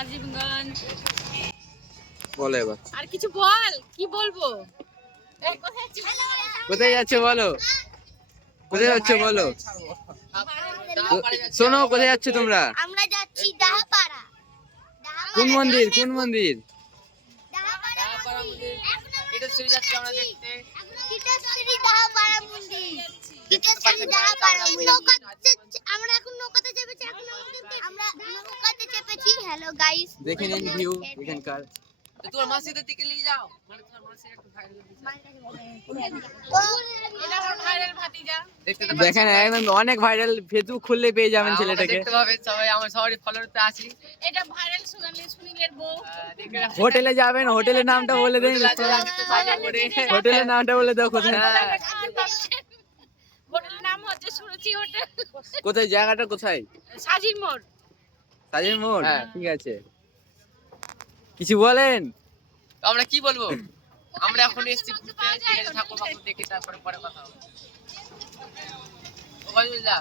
আজিমগঞ্জ। বলো এবার আর কিছু বল, কি বলবো? কোথায় যাচ্ছে বলো, কোথায় যাচ্ছে বলো, শোনো কোথায় যাচ্ছ তোমরা? আমরা যাচ্ছি দাহাপাড়া। কোন মন্দির, কোন মন্দির? দাহাপাড়া মন্দির। এটাশ্রী যাচ্ছি আমরা দেখতে। কিটাশ্রী দাহাপাড়া মন্দির। কিটাশ্রী দাহাপাড়া মন্দির। আমরা এখন নৌকাতে চেপেছি, আমরা নৌকাতে চেপেছি। হ্যালো গাইস, দেখে নিন ভিউ এখানকার। তো তোমার মাসিদের দিকে নিয়ে যাও, মানে তোমার মাসির একটু ভাইরাল এটা আমার ভাইরাল ভাতিজা। দেখতে তো দেখেন একদম অনেক ভাইরাল, ফেসবুক খুললে পেয়ে যাবেন ছেলেটাকে। দেখতে পাবে সবাই, আমার সবারই ফলোয়ারতে আছি। এটা ভাইরাল সুনীলের বউ। হোটেলে যাবেন, হোটেলের নামটা বলে দেন, হোটেলের নামটা বলে দাও কোথায়। হোটেলের নাম হচ্ছে সুরুচি হোটেল। কোথায় জায়গাটা, কোথায়? সাজির মোড়। সাজের মোড়, হ্যাঁ। ঠিক আছে। কিছু বলেন। আমরা কি বলবো, আমরা এখন এসেছি ঘুরতে, ঠিক আছে ঠাকুর ফাকুর দেখে তারপরে পরে কথা হবে। ও ভাই যা